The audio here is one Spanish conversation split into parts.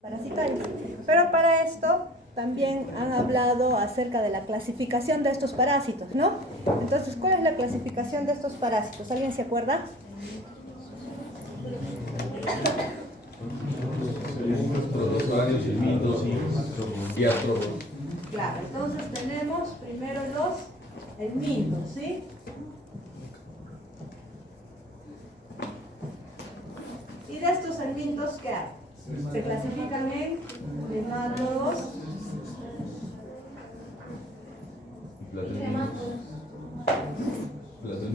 parasitarios. Pero para esto también han hablado acerca de la clasificación de estos parásitos, ¿no? Entonces, ¿cuál es la clasificación de estos parásitos? ¿Alguien se acuerda? Protozoarios, helmintos y artrópodos. Claro, entonces tenemos primero los helmintos, ¿sí? Y de estos helmintos, ¿qué hay? Se clasifican en nematodos,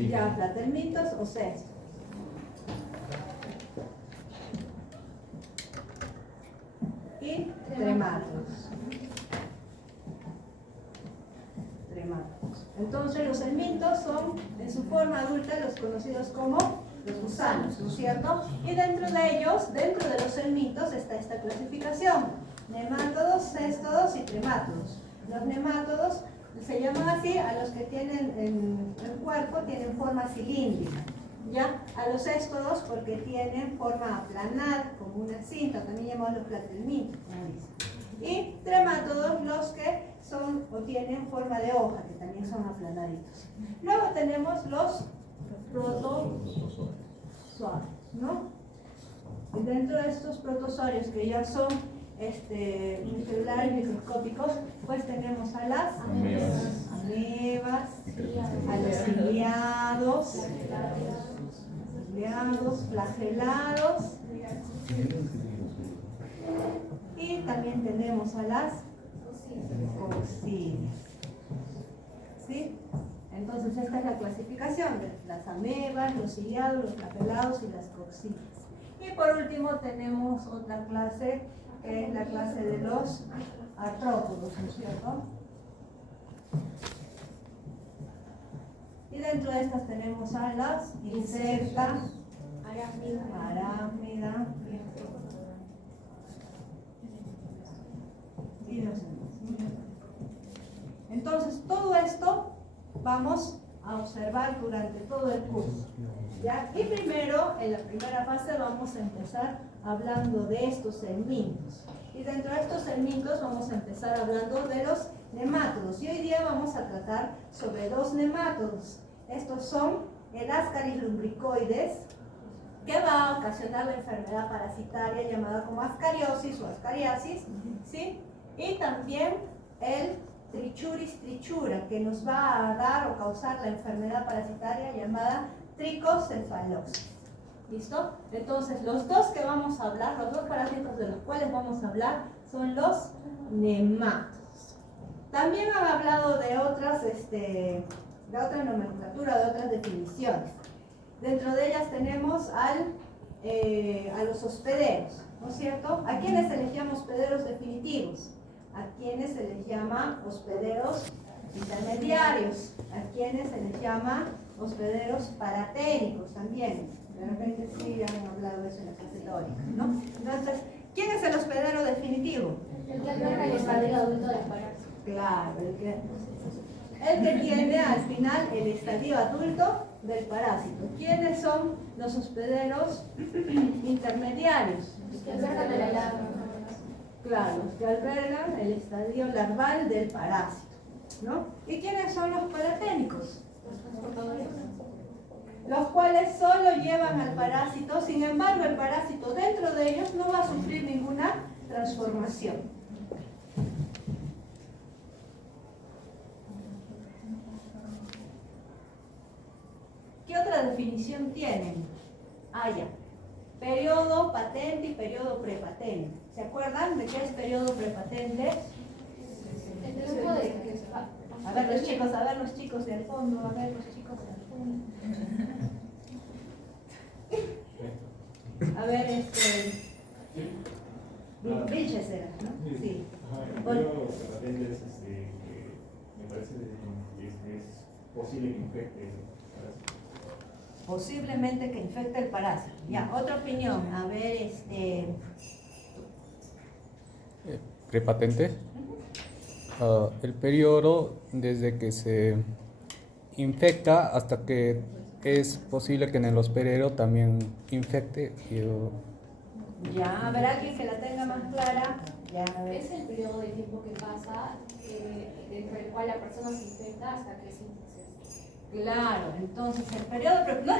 ya platelmitos o cestos. Y tremátodos. Entonces los helmintos son en su forma adulta los conocidos como los gusanos, ¿no es cierto? Y dentro de ellos, dentro de los helmintos está esta clasificación: nemátodos, céstodos y tremátodos. Los nemátodos se llaman así a los que tienen en el cuerpo, tienen forma cilíndrica, ¿ya? A los céstodos porque tienen forma aplanada, como una cinta, también llamados los platelmitos, como dicen. Y tremátodos los que son o tienen forma de hoja, que también son aplanaditos. Luego tenemos los protozoarios, ¿no? Y dentro de estos protozoarios que ya son unicelulares microscópicos, pues tenemos a las amebas, a los ciliados, flagelados, y también tenemos a las coccidias, ¿sí? Entonces esta es la clasificación de las amebas, los ciliados, los flagelados y las coccidias. Y por último tenemos otra clase, que es la clase de los artrópodos, ¿no es cierto? Y dentro de estas tenemos a las insecta, arácnida y los demás. Entonces todo esto vamos a observar durante todo el curso, ¿ya? Y primero, en la primera fase, vamos a empezar hablando de estos helmintos. Y dentro de estos helmintos vamos a empezar hablando de los nemátodos. Y hoy día vamos a tratar sobre dos nemátodos. Estos son el Ascaris lumbricoides, que va a ocasionar la enfermedad parasitaria llamada como ascariosis o ascariasis, ¿sí? Y también el Trichuris trichura, que nos va a dar o causar la enfermedad parasitaria llamada tricocefalosis. ¿Listo? Entonces, los dos que vamos a hablar, los dos parásitos de los cuales vamos a hablar, son los nemátodos. También han hablado de otras, de otra nomenclatura, de otras definiciones. Dentro de ellas tenemos a los hospederos, ¿no es cierto? ¿A quiénes se les llama hospederos definitivos? A quienes se les llama hospederos intermediarios, a quienes se les llama hospederos paraténicos también. De repente sí han hablado de eso en la clase teórica, ¿no? Entonces, ¿quién es el hospedero definitivo? El que alberga el estadio adulto del parásito. Claro, el que tiene al final el estadio adulto del parásito. ¿Quiénes son los hospederos intermediarios? Los que albergan a la larva. Claro, los que albergan el estadio larval del parásito, ¿no? ¿Y quiénes son los paraténicos? Los cuales solo llevan al parásito, sin embargo el parásito dentro de ellos no va a sufrir ninguna transformación. ¿Qué otra definición tienen? Ya. Periodo patente y periodo prepatente. ¿Se acuerdan de qué es periodo prepatente? El grupo de... A ver los chicos del fondo, A ver, Vilches era, ¿no? Sí. El periodo prepatente es me parece que es posible que infecte el parásito. Posiblemente que infecte el parásito. Ya, otra opinión. A ver, Prepatente. El periodo desde que se infecta hasta que es posible que en el hospedero también infecte Ya, a ver, alguien que la tenga más clara. Ya, a ver. Es el periodo de tiempo que pasa dentro del cual la persona se infecta hasta que es infecciosa. Claro, entonces el periodo, pero no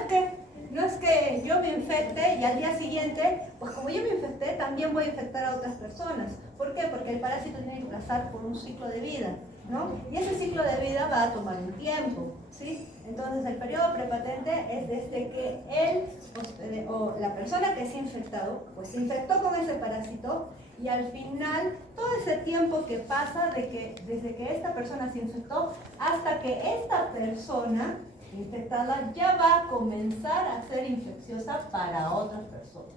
es que yo me infecte y al día siguiente, pues como yo me infecté, también voy a infectar a otras personas. ¿Por qué? Porque el parásito tiene que pasar por un ciclo de vida, ¿no? Y ese ciclo de vida va a tomar un tiempo, ¿sí? Entonces el periodo prepatente es desde que él o la persona que se ha infectado, pues se infectó con ese parásito y al final todo ese tiempo que pasa desde que esta persona se infectó hasta que esta persona infectada ya va a comenzar a ser infecciosa para otras personas.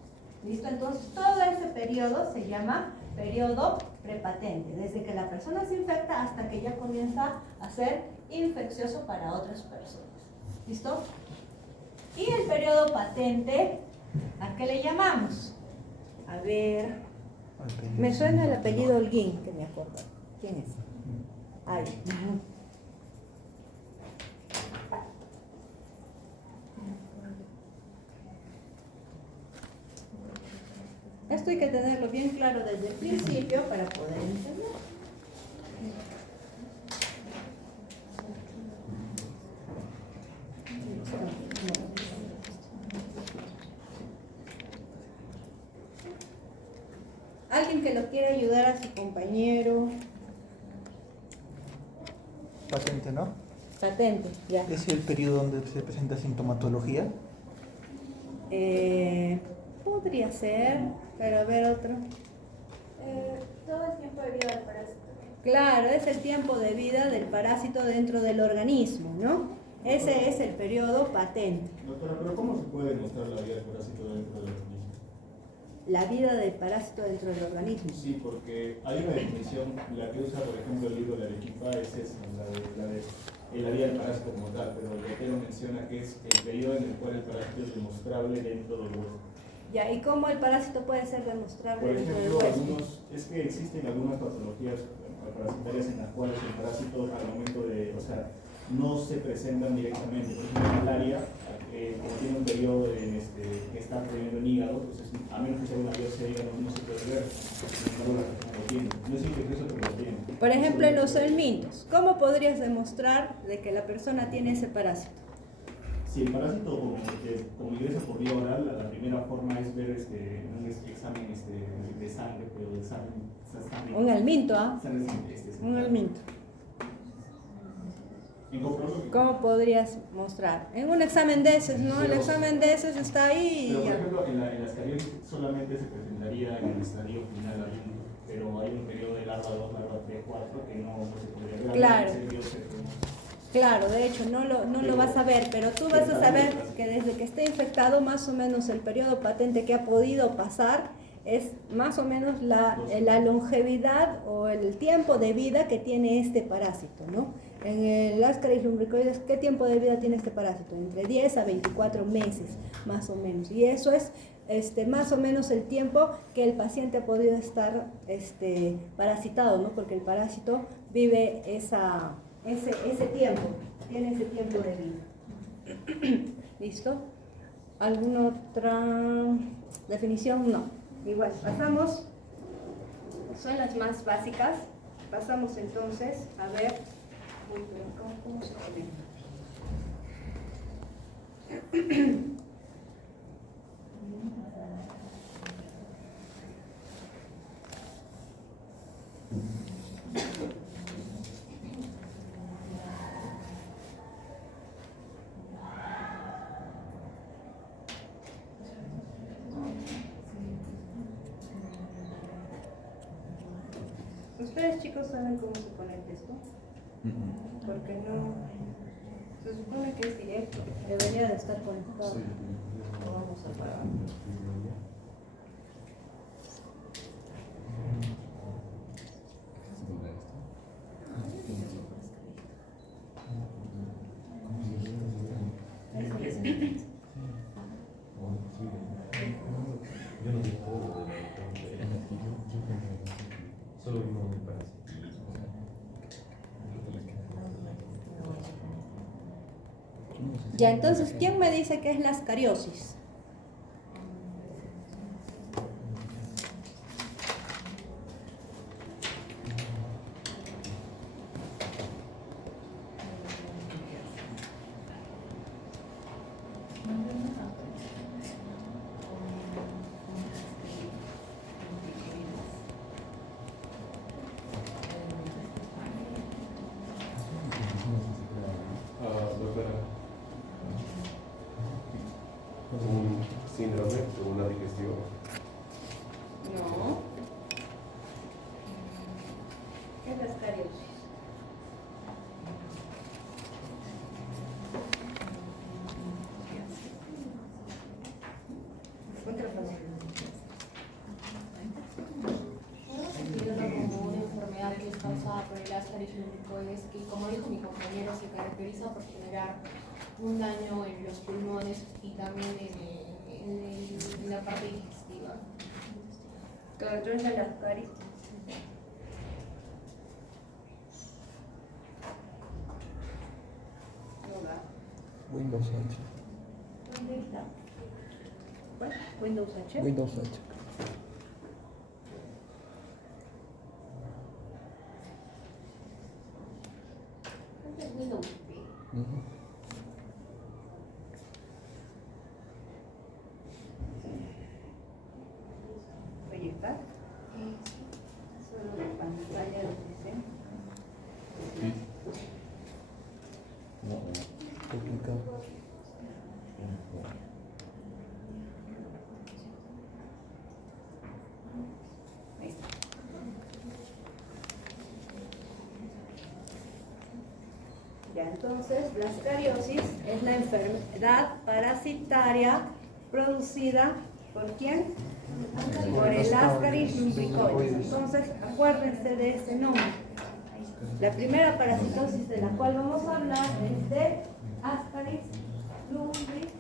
¿Listo? Entonces todo ese periodo se llama periodo prepatente, desde que la persona se infecta hasta que ya comienza a ser infeccioso para otras personas. ¿Listo? Y el periodo patente, ¿a qué le llamamos? A ver, me suena el apellido Holguín, que me acuerdo. ¿Quién es? Ay. Esto hay que tenerlo bien claro desde el principio para poder entender. Alguien que lo quiera ayudar a su compañero. Patente, ¿no? Patente, ya. ¿Es el periodo donde se presenta sintomatología? Podría ser, pero a ver otro. Todo el tiempo de vida del parásito. Claro, es el tiempo de vida del parásito dentro del organismo, ¿no? Ese es el periodo patente. Doctora, pero ¿cómo se puede demostrar la vida del parásito dentro del organismo? La vida del parásito dentro del organismo. Sí, porque hay una definición, la que usa por ejemplo el libro de Arequipa es esa, la vida del parásito como tal, pero el letrero menciona que es el periodo en el cual el parásito es demostrable dentro del hueso. Ya, ¿y cómo el parásito puede ser demostrable Por dentro del ejemplo, hueso? es que existen algunas patologías parasitarias en las cuales el parásito al momento de, o sea, no se presentan directamente. Por ejemplo, la malaria, como tiene un periodo que está prohibiendo el hígado, entonces a menos que sea una biopsia de hígado no se puede ver. Sin embargo, la persona lo tiene. No es infeccioso, pero lo tiene. Por ejemplo, en los helmintos, ¿cómo podrías demostrar de que la persona tiene ese parásito? Si el parásito como ingresa por vía oral, la primera forma es ver un examen de sangre, pero de sangre. Un helminto, ¿ah? Sangre, Un helminto. En compromiso. ¿Cómo podrías mostrar? En un examen de heces, ¿no? El examen de heces está ahí y Pero por ya. ejemplo, en las cariosis solamente se presentaría en el estadio final adulto, pero hay un periodo de larva 2, larva 3, 4 que no se podría ver. Claro. Claro, de hecho no lo vas a ver, pero tú vas a saber que desde que esté infectado, más o menos el periodo patente que ha podido pasar es más o menos la longevidad o el tiempo de vida que tiene este parásito, ¿no? En el Ascaris lumbricoides, ¿qué tiempo de vida tiene este parásito? Entre 10 a 24 meses, más o menos. Y eso es más o menos el tiempo que el paciente ha podido estar parasitado, ¿no? Porque el parásito vive ese tiempo, tiene ese tiempo de vida. ¿Listo? ¿Alguna otra definición? No. Igual, pasamos, son las más básicas. Pasamos entonces a ver, uy, pero ¿cómo se conecta? ¿Ustedes chicos saben cómo se conecta esto? Porque no, se supone que es directo, debería de estar conectado. Lo vamos a apagar. Yo no sé todo de la solo vimos un parasitismo. Ya, entonces, ¿quién me dice qué es la ascariosis? generalmente por la digestión. No. ¿Qué es la ascariosis? Otra cosa. Considerarlo como una enfermedad que es causada por el Ascaris lumbricoides, que como dijo mi compañero, se caracteriza por generar un daño en los pulmones y también en la parte digestiva. Todo es la ascaris. Windows 8. ¿Dónde está? ¿Cuál? Windows 8. Windows 8. Este es Windows. Ujú. Proyectar. Solo la pantalla dice. Sí. No, Publicar. Ahí está. Ya, entonces, la ascariosis es la enfermedad parasitaria producida ¿por quién? Por el Ascaris lumbricoides. Entonces, acuérdense de ese nombre. La primera parasitosis de la cual vamos a hablar es de Ascaris lumbricoides.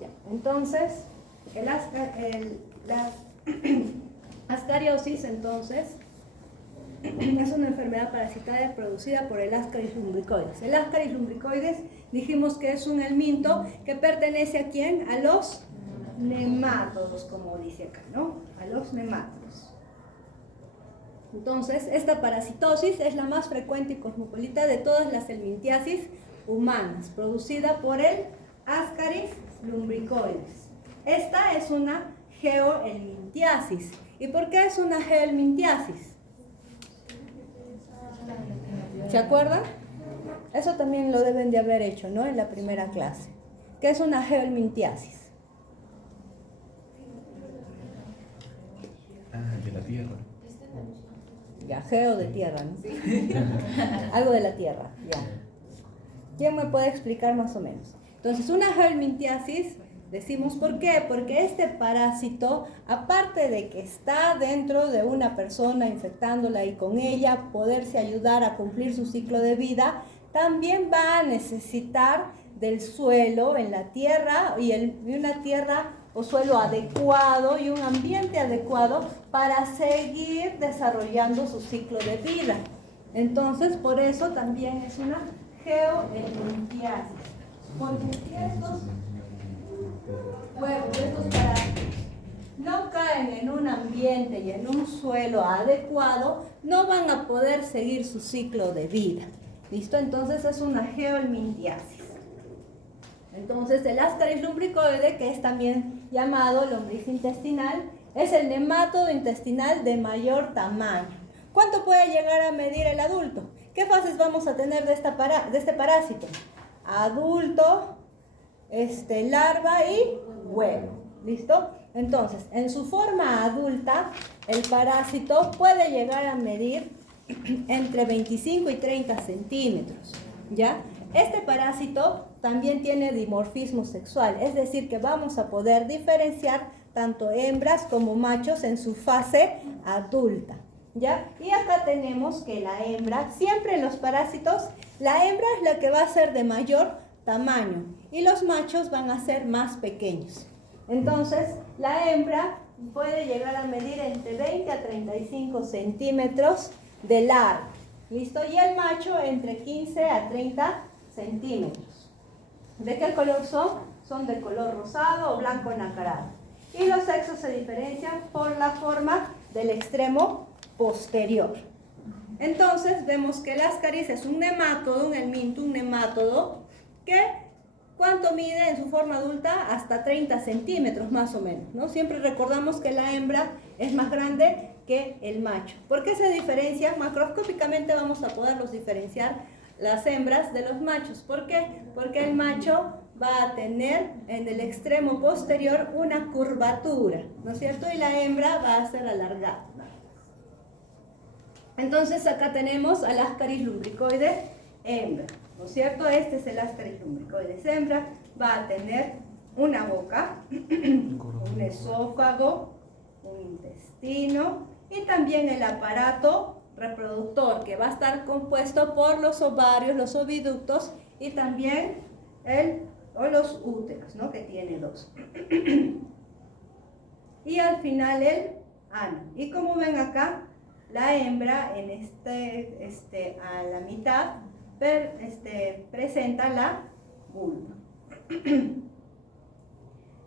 Ya, entonces, la ascariosis, entonces, es una enfermedad parasitaria producida por el Ascaris lumbricoides. El Ascaris lumbricoides dijimos que es un helminto que pertenece ¿a quién? A los nemátodos, como dice acá, ¿no? A los nemátodos. Entonces, esta parasitosis es la más frecuente y cosmopolita de todas las helmintiasis humanas, producida por el Ascaris lumbricoides. Esta es una geohelmintiasis. ¿Y por qué es una geohelmintiasis? ¿Se acuerdan? Eso también lo deben de haber hecho, ¿no? En la primera clase. ¿Qué es una geohelmintiasis? de la tierra. Ya, geo de tierra, ¿no? Algo de la tierra, ya. ¿Quién me puede explicar más o menos? Entonces, una geohelmintiasis, decimos ¿por qué? Porque este parásito, aparte de que está dentro de una persona infectándola y con ella poderse ayudar a cumplir su ciclo de vida, también va a necesitar del suelo en la tierra y una tierra o suelo adecuado y un ambiente adecuado para seguir desarrollando su ciclo de vida. Entonces, por eso también es una geohelmintiasis. Porque si estos huevos, estos parásitos, no caen en un ambiente y en un suelo adecuado, no van a poder seguir su ciclo de vida. ¿Listo? Entonces es una geohelmintiasis. Entonces el Ascaris lumbricoide, que es también llamado lombriz intestinal, es el nemátodo intestinal de mayor tamaño. ¿Cuánto puede llegar a medir el adulto? ¿Qué fases vamos a tener de este parásito? Adulto, larva y huevo. ¿Listo? Entonces, en su forma adulta, el parásito puede llegar a medir entre 25 y 30 centímetros. ¿Ya? Este parásito también tiene dimorfismo sexual, es decir, que vamos a poder diferenciar tanto hembras como machos en su fase adulta. ¿Ya? Y acá tenemos que la hembra, siempre en los parásitos, la hembra es la que va a ser de mayor tamaño y los machos van a ser más pequeños. Entonces, la hembra puede llegar a medir entre 20 a 35 centímetros de largo. ¿Listo? Y el macho entre 15 a 30 centímetros. ¿De qué color son? Son de color rosado o blanco nacarado. Y los sexos se diferencian por la forma del extremo posterior. Entonces vemos que el ascaris es un nemátodo, un helminto, un nemátodo, que ¿cuánto mide en su forma adulta? Hasta 30 centímetros más o menos, ¿no? Siempre recordamos que la hembra es más grande que el macho. ¿Por qué se diferencia? Macroscópicamente vamos a poderlos diferenciar las hembras de los machos. ¿Por qué? Porque el macho va a tener en el extremo posterior una curvatura, ¿no es cierto? Y la hembra va a ser alargada. Entonces acá tenemos al ascaris lumbricoides hembra, ¿no es cierto? Este es el ascaris lumbricoides hembra, va a tener una boca, un esófago, un intestino y también el aparato reproductor, que va a estar compuesto por los ovarios, los oviductos y también los úteros, ¿no? Que tiene 2. Y al final el ano. Y como ven acá, la hembra en a la mitad presenta la vulva.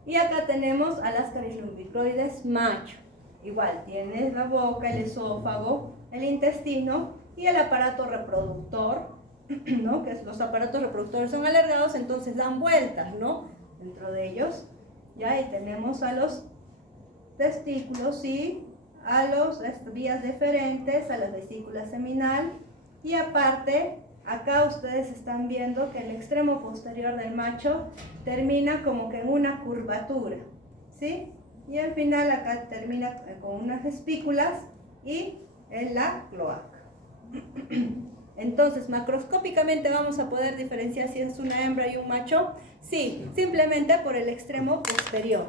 Y acá tenemos al ascaris lumbricoides macho. Igual, tienes la boca, el esófago, el intestino y el aparato reproductor, ¿no? Que los aparatos reproductores son alargados, entonces dan vueltas, ¿no? Dentro de ellos, ¿ya? Y tenemos a los testículos y a las vías deferentes, a la vesícula seminal, y aparte, acá ustedes están viendo que el extremo posterior del macho termina como que en una curvatura, ¿sí? Y al final acá termina con unas espículas y en la cloaca. Entonces, macroscópicamente vamos a poder diferenciar si es una hembra y un macho. Sí, simplemente por el extremo posterior.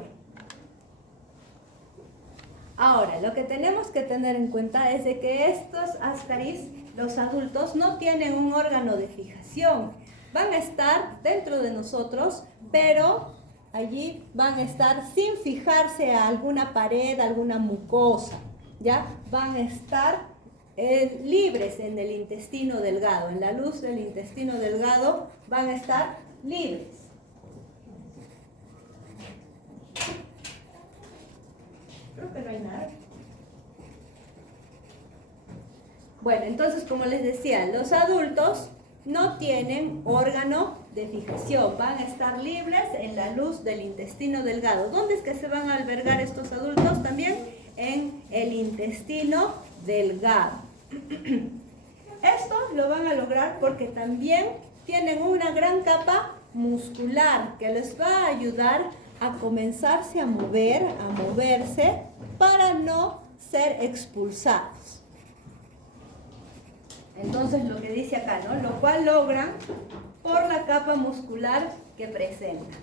Ahora, lo que tenemos que tener en cuenta es de que estos ascaris, los adultos, no tienen un órgano de fijación. Van a estar dentro de nosotros, pero allí van a estar sin fijarse a alguna pared, alguna mucosa, ¿ya? Van a estar libres en el intestino delgado, en la luz del intestino delgado van a estar libres. Creo que no hay nada. Bueno, entonces como les decía, los adultos no tienen órgano de fijación, van a estar libres en la luz del intestino delgado. ¿Dónde es que se van a albergar estos adultos? También en el intestino delgado. Esto lo van a lograr porque también tienen una gran capa muscular que les va a ayudar a comenzarse a mover, a moverse para no ser expulsados. Entonces lo que dice acá, ¿no? Lo cual logran por la capa muscular que presentan.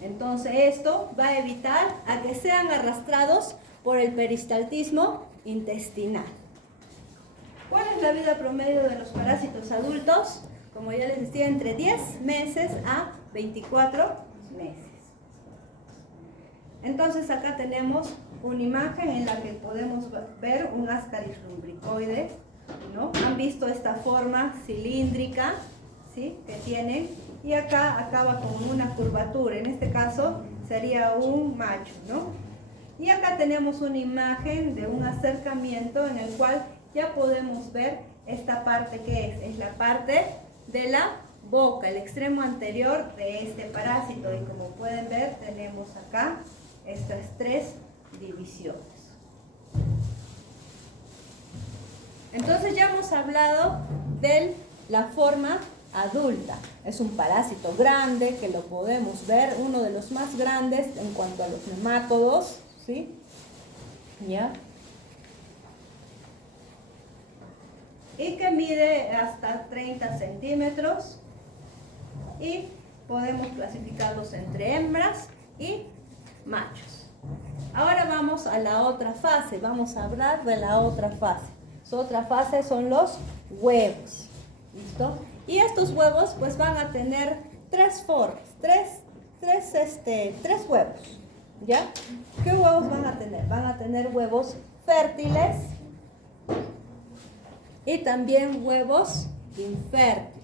Entonces esto va a evitar a que sean arrastrados por el peristaltismo intestinal. ¿Cuál es la vida promedio de los parásitos adultos? Como ya les decía, entre 10 meses a 24 meses. Entonces acá tenemos una imagen en la que podemos ver un ascaris lumbricoides, ¿no? Han visto esta forma cilíndrica, ¿sí? Que tiene, y acá acaba con una curvatura, en este caso sería un macho, ¿no? Y acá tenemos una imagen de un acercamiento en el cual ya podemos ver esta parte que es la parte de la boca, el extremo anterior de este parásito, y como pueden ver tenemos acá estas 3 divisiones. Entonces ya hemos hablado de la forma adulta. Es un parásito grande que lo podemos ver, uno de los más grandes en cuanto a los nemátodos, ¿sí? ¿Ya? Y que mide hasta 30 centímetros y podemos clasificarlos entre hembras y machos. Ahora vamos a la otra fase, vamos a hablar de la otra fase. Su otra fase son los huevos, ¿listo? Y estos huevos pues van a tener 3 formas, tres huevos, ¿ya? ¿Qué huevos van a tener? Van a tener huevos fértiles y también huevos infértiles.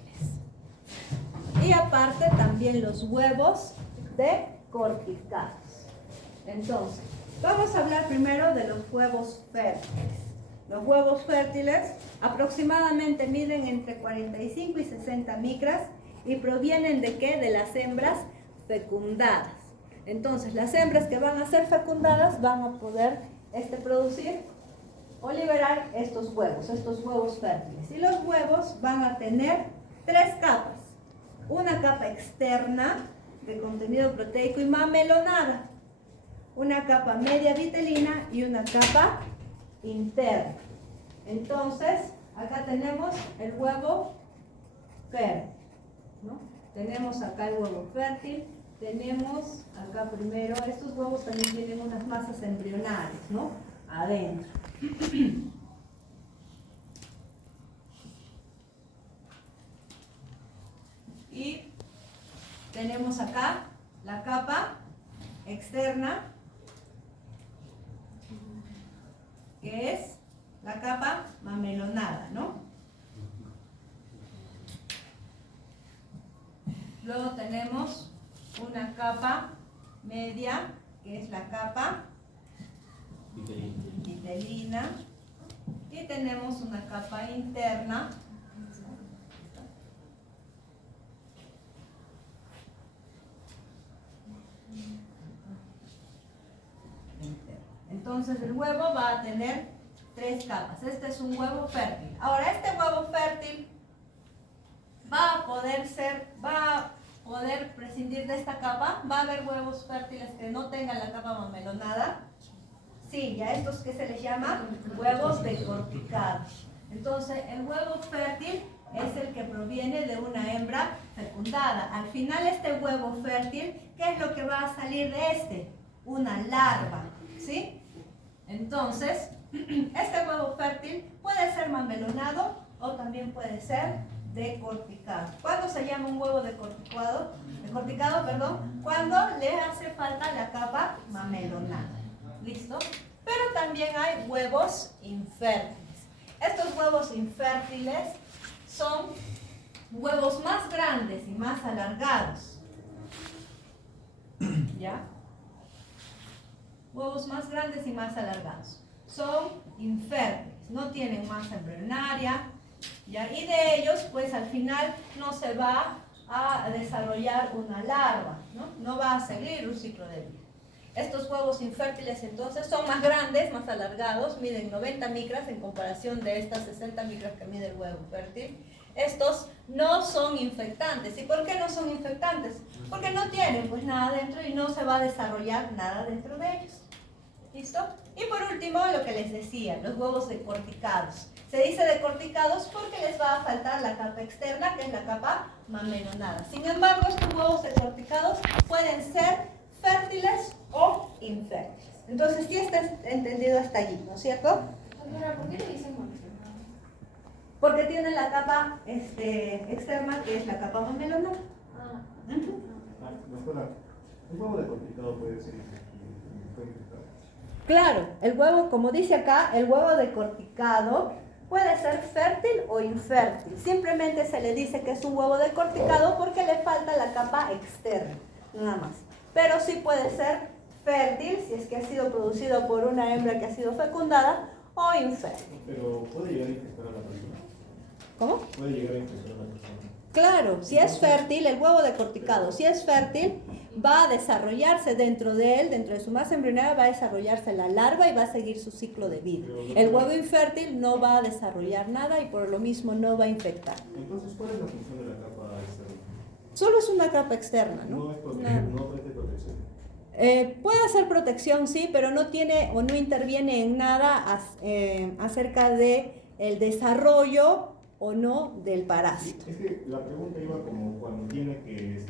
Y aparte también los huevos decorticados. Entonces, vamos a hablar primero de los huevos fértiles. Los huevos fértiles aproximadamente miden entre 45 y 60 micras y provienen ¿de qué? De las hembras fecundadas. Entonces, las hembras que van a ser fecundadas van a poder producir o liberar estos huevos fértiles. Y los huevos van a tener 3 capas. Una capa externa de contenido proteico y mamelonada. Una capa media vitelina y una capa interna. Entonces, acá tenemos el huevo fértil, ¿no? Tenemos acá el huevo fértil, tenemos acá primero, estos huevos también tienen unas masas embrionales, ¿no? Adentro. Y tenemos acá la capa externa, que es la capa mamelonada, ¿no? Luego tenemos una capa media, que es la capa vitelina, y tenemos una capa interna, entonces el huevo va a tener 3 capas. Este es un huevo fértil. Ahora, este huevo fértil va a poder prescindir de esta capa. Va a haber huevos fértiles que no tengan la capa mamelonada. Sí, ya estos que se les llama huevos decorticados. Entonces, el huevo fértil es el que proviene de una hembra fecundada. Al final, este huevo fértil, ¿qué es lo que va a salir de este? Una larva, ¿sí? Entonces, este huevo fértil puede ser mamelonado o también puede ser decorticado. ¿Cuándo se llama un huevo decorticado? Cuando le hace falta la capa mamelonada. ¿Listo? Pero también hay huevos infértiles. Estos huevos infértiles son huevos más grandes y más alargados. ¿Ya? Huevos más grandes y más alargados. Son infértiles, no tienen masa embrionaria, ¿ya? Y de ellos, pues al final no se va a desarrollar una larva, ¿no? No va a seguir un ciclo de vida. Estos huevos infértiles entonces son más grandes, más alargados, miden 90 micras en comparación de estas 60 micras que mide el huevo fértil. Estos no son infectantes. ¿Y por qué no son infectantes? Porque no tienen pues nada dentro y no se va a desarrollar nada dentro de ellos. ¿Listo? Y por último, lo que les decía, los huevos decorticados. Se dice decorticados porque les va a faltar la capa externa, que es la capa mamelonada. Sin embargo, estos huevos decorticados pueden ser fértiles o infértiles. Entonces, sí está entendido hasta allí, ¿no es cierto? Doctora, ¿por qué le dicen mamelonada? Porque tienen la capa externa, que es la capa mamelonada. Doctora, un huevo decorticado puede ser infectado. Claro, el huevo, como dice acá, el huevo decorticado puede ser fértil o infértil. Simplemente se le dice que es un huevo decorticado porque le falta la capa externa, nada más. Pero sí puede ser fértil si es que ha sido producido por una hembra que ha sido fecundada, o infértil. Pero ¿puede llegar a infectar a la persona? ¿Cómo? ¿Puede llegar a infectar a la persona? Claro, si es fértil, el huevo decorticado, si es fértil, va a desarrollarse dentro de él, dentro de su masa embrionaria, va a desarrollarse la larva y va a seguir su ciclo de vida. El huevo infértil no va a desarrollar nada y por lo mismo no va a infectar. Entonces, ¿cuál es la función de la capa externa? Solo es una capa externa, ¿no? No es protección. Puede hacer protección, sí, pero no tiene o no interviene en nada acerca de el desarrollo o no del parásito. Es que la pregunta iba como cuando tiene que,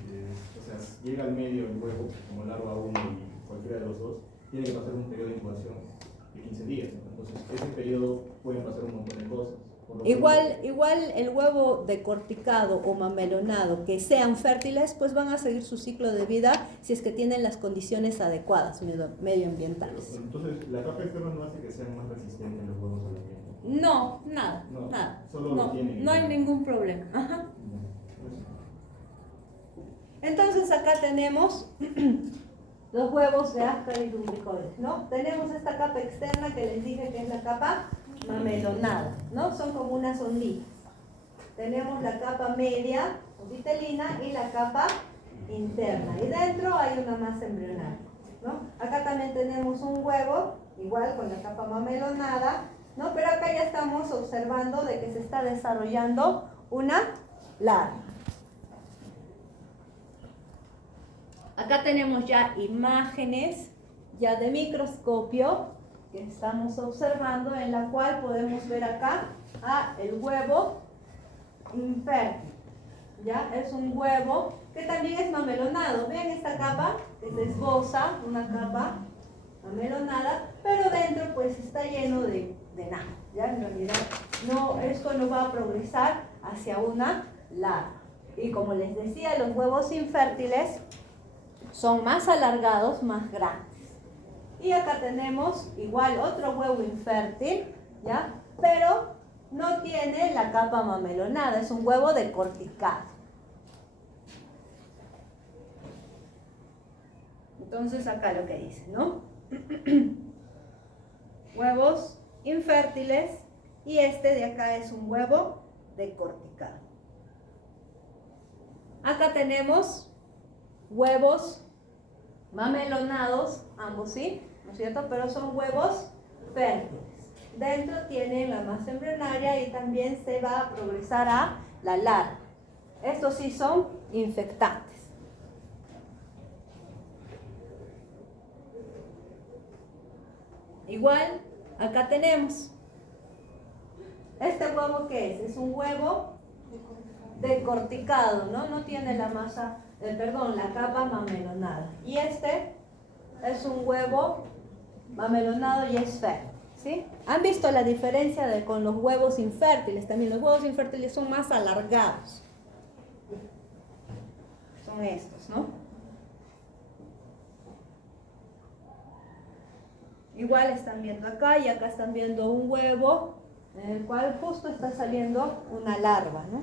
o sea, llega al medio el huevo, como larva 1 y cualquiera de los dos, tiene que pasar un periodo de incubación de 15 días. Entonces, ese periodo pueden pasar un montón de cosas. Igual el huevo decorticado o mamelonado que sean fértiles, pues van a seguir su ciclo de vida si es que tienen las condiciones adecuadas medioambientales. Entonces, ¿la capa externa no hace que sean más resistentes los huevos al ambiente? No, nada. Solo No, no hay ningún problema. Ajá. Entonces acá tenemos los huevos de Ascaris lumbricoides, ¿no? Tenemos esta capa externa que les dije que es la capa mamelonada, ¿no? Son como unas onditas. Tenemos la capa media o vitelina y la capa interna. Y dentro hay una masa embrionaria, ¿no? Acá también tenemos un huevo, igual con la capa mamelonada, ¿no? Pero acá ya estamos observando de que se está desarrollando una larva. Acá tenemos ya imágenes ya de microscopio que estamos observando, en la cual podemos ver acá el huevo infértil. Ya es un huevo que también es mamelonado. Ven esta capa que se esboza, una capa mamelonada, pero dentro pues está lleno de nada. Ya en realidad esto no va a progresar hacia una larva. Y como les decía, los huevos infértiles son más alargados, más grandes. Y acá tenemos igual otro huevo infértil, ¿ya? Pero no tiene la capa mamelonada, es un huevo decorticado. Entonces acá lo que dice, ¿no? Huevos infértiles, y este de acá es un huevo decorticado. Acá tenemos huevos mamelonados, ambos sí, ¿no es cierto? Pero son huevos fértiles. Dentro tienen la masa embrionaria y también se va a progresar a la larva. Estos sí son infectantes. Igual, acá tenemos. ¿Este huevo qué es? Es un huevo decorticado, ¿no? No tiene la masa, la capa mamelonada. Y este es un huevo mamelonado y es fértil, ¿sí? ¿Han visto la diferencia con los huevos infértiles? También los huevos infértiles son más alargados. Son estos, ¿no? Igual están viendo acá, y acá están viendo un huevo en el cual justo está saliendo una larva, ¿no?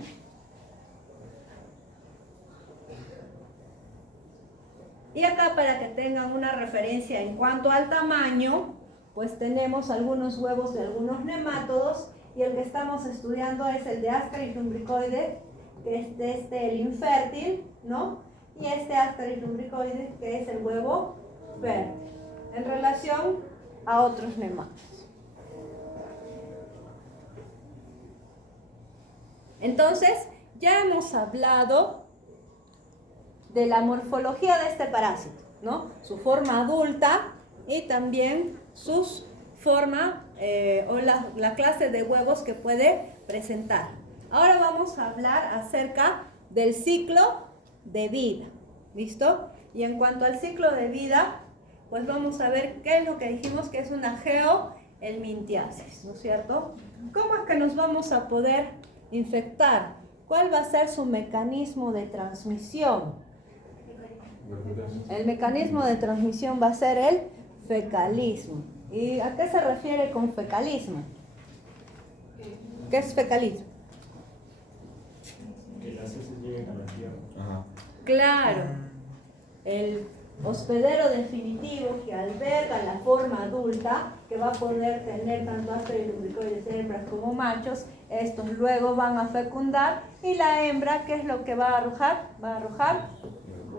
Y acá, para que tengan una referencia en cuanto al tamaño, pues tenemos algunos huevos de algunos nemátodos, y el que estamos estudiando es el de Ascaris lumbricoides, que es el infértil, ¿no? Y este Ascaris lumbricoides, que es el huevo fértil, en relación a otros nemátodos. Entonces, ya hemos hablado de la morfología de este parásito, ¿no? Su forma adulta y también su forma o la clase de huevos que puede presentar. Ahora vamos a hablar acerca del ciclo de vida, ¿listo? Y en cuanto al ciclo de vida, pues vamos a ver qué es lo que dijimos que es una geohelminthiasis, ¿no es cierto? ¿Cómo es que nos vamos a poder infectar? ¿Cuál va a ser su mecanismo de transmisión? El mecanismo de transmisión va a ser el fecalismo. ¿Y a qué se refiere con fecalismo? ¿Qué es fecalismo? Que las heces lleguen a la tierra. Ajá. Claro, el hospedero definitivo que alberga la forma adulta, que va a poder tener tanto Ascaris lumbricoides hembras como machos. Estos luego van a fecundar, y la hembra, ¿qué es lo que va a arrojar? Va a arrojar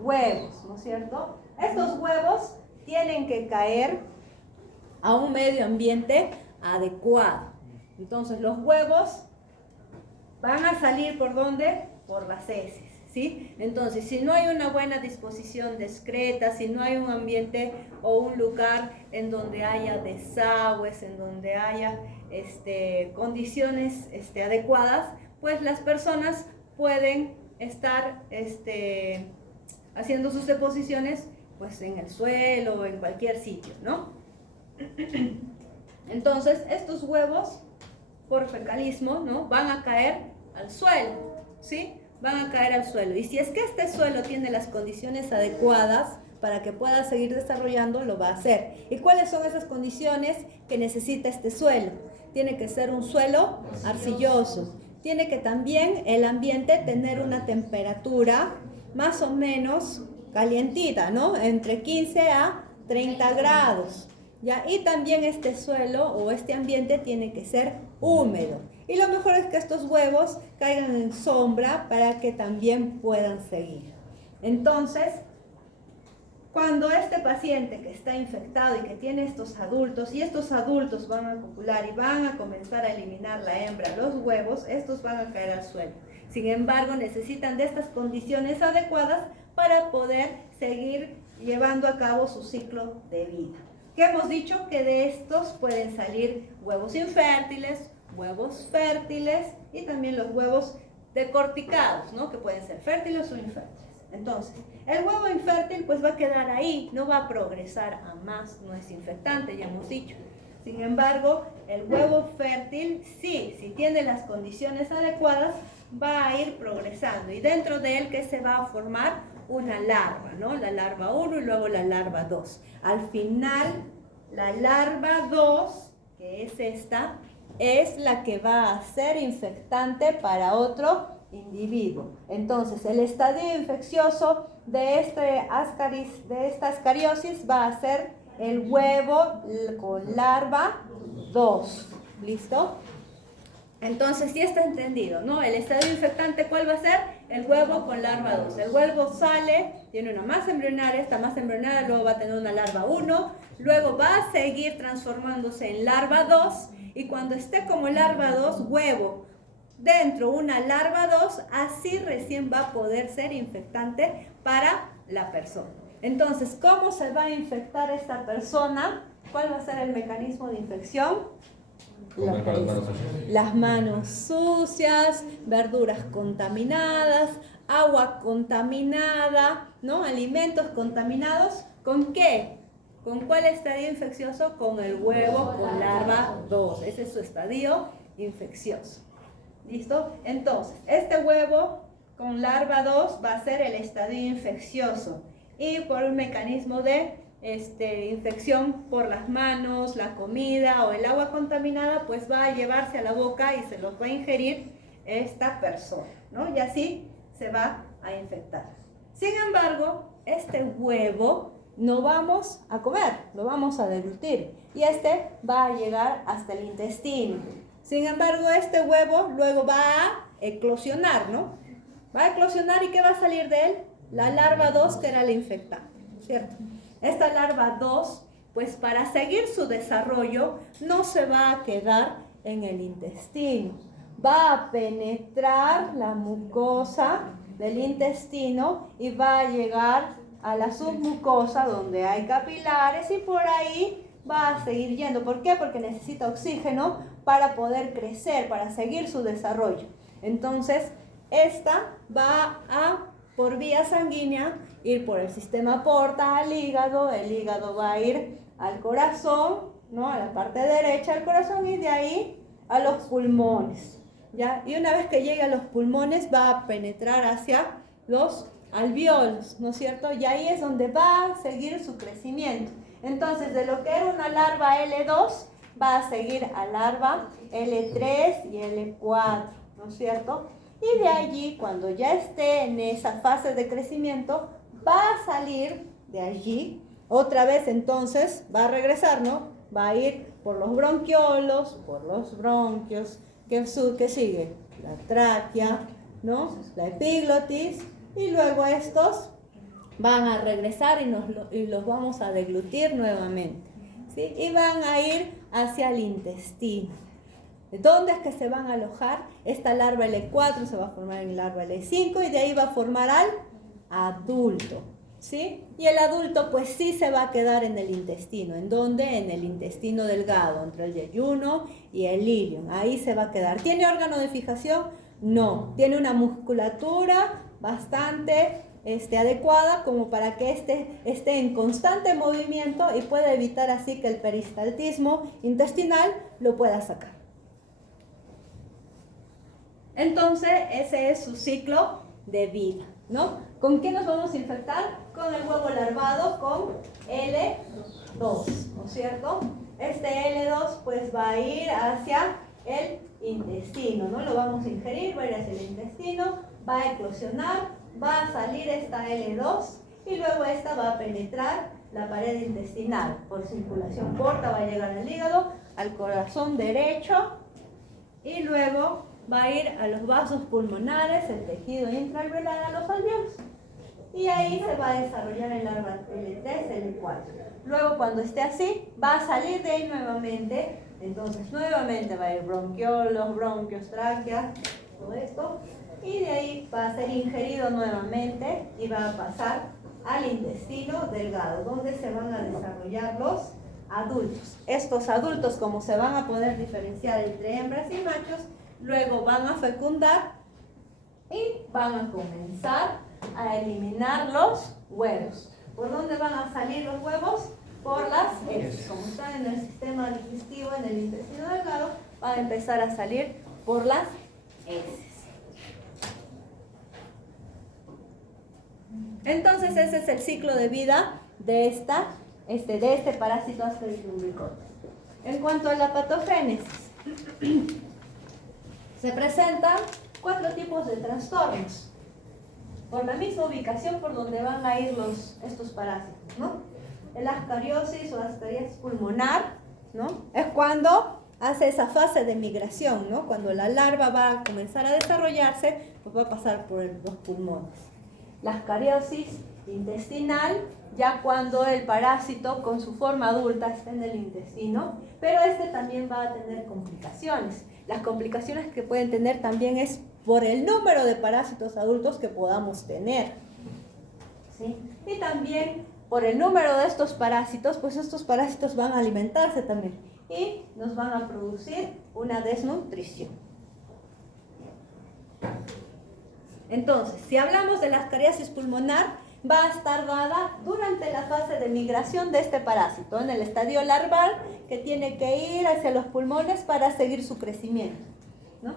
huevos, ¿no es cierto? Estos huevos tienen que caer a un medio ambiente adecuado. Entonces los huevos van a salir ¿por dónde? Por las heces, ¿sí? Entonces, si no hay una buena disposición de excreta, si no hay un ambiente o un lugar en donde haya desagües, en donde haya condiciones adecuadas, pues las personas pueden estar haciendo sus deposiciones pues en el suelo o en cualquier sitio, ¿no? Entonces, estos huevos, por fecalismo, ¿no?, van a caer al suelo, ¿sí? Van a caer al suelo. Y si es que este suelo tiene las condiciones adecuadas para que pueda seguir desarrollando, lo va a hacer. ¿Y cuáles son esas condiciones que necesita este suelo? Tiene que ser un suelo arcilloso. Tiene que también el ambiente tener una temperatura más o menos calientita, ¿no? Entre 15 a 30 grados. ¿ya? Y también este suelo o este ambiente tiene que ser húmedo. Y lo mejor es que estos huevos caigan en sombra para que también puedan seguir. Entonces, cuando este paciente que está infectado y que tiene estos adultos, y estos adultos van a copular y van a comenzar a eliminar la hembra, los huevos, estos van a caer al suelo. Sin embargo, necesitan de estas condiciones adecuadas para poder seguir llevando a cabo su ciclo de vida. ¿Qué hemos dicho? Que de estos pueden salir huevos infértiles, huevos fértiles y también los huevos decorticados, ¿no? Que pueden ser fértiles o infértiles. Entonces, el huevo infértil pues va a quedar ahí, no va a progresar a más, no es infectante, ya hemos dicho. Sin embargo, el huevo fértil sí, si tiene las condiciones adecuadas, va a ir progresando y dentro de él que se va a formar una larva, ¿no? La larva 1 y luego la larva 2. Al final, la larva 2, que es esta, es la que va a ser infectante para otro individuo. Entonces, el estadio infeccioso de esta ascariosis va a ser el huevo con larva 2. ¿Listo? Entonces, sí está entendido, ¿no? El estadio infectante, ¿cuál va a ser? El huevo con larva 2. El huevo sale, tiene una masa embrionaria, esta masa embrionaria luego va a tener una larva 1, luego va a seguir transformándose en larva 2, y cuando esté como larva 2, huevo, dentro una larva 2, así recién va a poder ser infectante para la persona. Entonces, ¿cómo se va a infectar esta persona? ¿Cuál va a ser el mecanismo de infección? Comer con las manos sucias. Las manos sucias, verduras contaminadas, agua contaminada, ¿no? Alimentos contaminados. ¿Con qué? ¿Con cuál estadio infeccioso? Con el huevo con larva 2. Ese es su estadio infeccioso. ¿Listo? Entonces, este huevo con larva 2 va a ser el estadio infeccioso. Y por un mecanismo de infección por las manos, la comida o el agua contaminada, pues va a llevarse a la boca y se los va a ingerir esta persona, ¿no? Y así se va a infectar. Sin embargo, este huevo no vamos a comer, lo vamos a deglutir y este va a llegar hasta el intestino. Sin embargo, este huevo luego va a eclosionar, ¿no? Va a eclosionar y ¿qué va a salir de él? La larva 2 que era la infectante, ¿cierto? Esta larva 2, pues para seguir su desarrollo, no se va a quedar en el intestino. Va a penetrar la mucosa del intestino y va a llegar a la submucosa donde hay capilares y por ahí va a seguir yendo. ¿Por qué? Porque necesita oxígeno para poder crecer, para seguir su desarrollo. Entonces, esta va a, por vía sanguínea, ir por el sistema porta al hígado, el hígado va a ir al corazón, ¿no? A la parte derecha del corazón y de ahí a los pulmones, ¿ya? Y una vez que llegue a los pulmones va a penetrar hacia los alvéolos, ¿no es cierto? Y ahí es donde va a seguir su crecimiento. Entonces, de lo que era una larva L2, va a seguir a larva L3 y L4, ¿no es cierto? Y de allí, cuando ya esté en esa fase de crecimiento, va a salir de allí, otra vez entonces va a regresar, ¿no? Va a ir por los bronquiolos, por los bronquios, ¿qué sigue? La tráquea, ¿no? La epiglotis, y luego estos van a regresar y los vamos a deglutir nuevamente, ¿sí? Y van a ir hacia el intestino. ¿Dónde es que se van a alojar? Esta larva L4 se va a formar en larva L5 y de ahí va a formar al adulto, ¿sí? Y el adulto pues sí se va a quedar en el intestino. ¿En dónde? En el intestino delgado, entre el yeyuno y el ilium. Ahí se va a quedar. ¿Tiene órgano de fijación? No. Tiene una musculatura bastante adecuada como para que esté en constante movimiento y pueda evitar así que el peristaltismo intestinal lo pueda sacar. Entonces, ese es su ciclo de vida, ¿no? ¿Con qué nos vamos a infectar? Con el huevo larvado con L2, ¿no es cierto? Este L2 pues va a ir hacia el intestino, ¿no? Lo vamos a ingerir, va a ir hacia el intestino, va a eclosionar, va a salir esta L2 y luego esta va a penetrar la pared intestinal. Por circulación corta va a llegar al hígado, al corazón derecho y luego va a ir a los vasos pulmonares, el tejido intraalveolar, a los alvéolos. Y ahí se va a desarrollar el larva L3, L4. Luego cuando esté así, va a salir de ahí nuevamente. Entonces nuevamente va a ir bronquiolos, bronquios, tráquea, todo esto. Y de ahí va a ser ingerido nuevamente y va a pasar al intestino delgado, donde se van a desarrollar los adultos. Estos adultos, como se van a poder diferenciar entre hembras y machos, luego van a fecundar y van a comenzar a eliminar los huevos. ¿Por dónde van a salir los huevos? Por las heces. Como están en el sistema digestivo, en el intestino delgado, van a empezar a salir por las heces. Entonces ese es el ciclo de vida de este parásito Ascaris lumbricoides. En cuanto a la patogénesis, se presentan 4 tipos de trastornos por la misma ubicación por donde van a ir estos parásitos, ¿no? El ascariosis o ascariasis pulmonar, ¿no? Es cuando hace esa fase de migración, ¿no? Cuando la larva va a comenzar a desarrollarse, pues va a pasar por los pulmones. La ascariosis intestinal, ya cuando el parásito con su forma adulta está en el intestino, pero este también va a tener complicaciones. Las complicaciones que pueden tener también es por el número de parásitos adultos que podamos tener, ¿sí? Y también por el número de estos parásitos, pues estos parásitos van a alimentarse también y nos van a producir una desnutrición. Entonces, si hablamos de la ascariasis pulmonar, va a estar dada durante la fase de migración de este parásito, en el estadio larval, que tiene que ir hacia los pulmones para seguir su crecimiento, ¿no?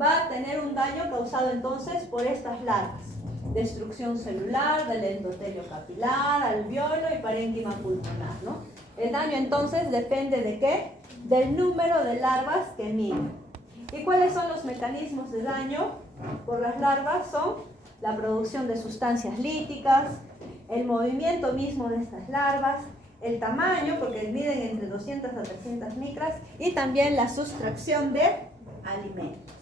Va a tener un daño causado entonces por estas larvas. Destrucción celular del endotelio capilar, alveolo y parénquima pulmonar, ¿no? El daño entonces depende de ¿qué? Del número de larvas que migran. ¿Y cuáles son los mecanismos de daño por las larvas? Son la producción de sustancias líticas, el movimiento mismo de estas larvas, el tamaño, porque miden entre 200 a 300 micras, y también la sustracción de alimentos.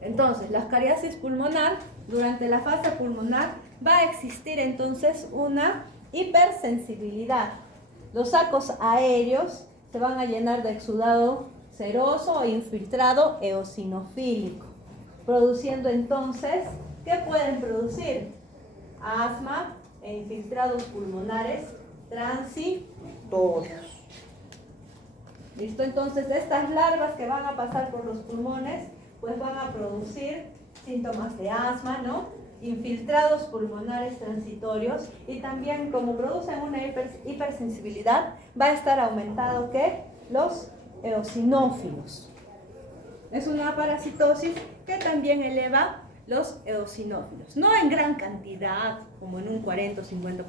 Entonces, la ascariasis pulmonar, durante la fase pulmonar, va a existir entonces una hipersensibilidad. Los sacos aéreos se van a llenar de exudado seroso o infiltrado eosinofílico, produciendo entonces, ¿qué pueden producir? Asma e infiltrados pulmonares transitorios. ¿Listo? Entonces, estas larvas que van a pasar por los pulmones, pues van a producir síntomas de asma, ¿no? Infiltrados pulmonares transitorios, y también como producen una hipersensibilidad, va a estar aumentado ¿qué? Los eosinófilos. Es una parasitosis que también eleva los eosinófilos. No en gran cantidad, como en un 40 o 50%,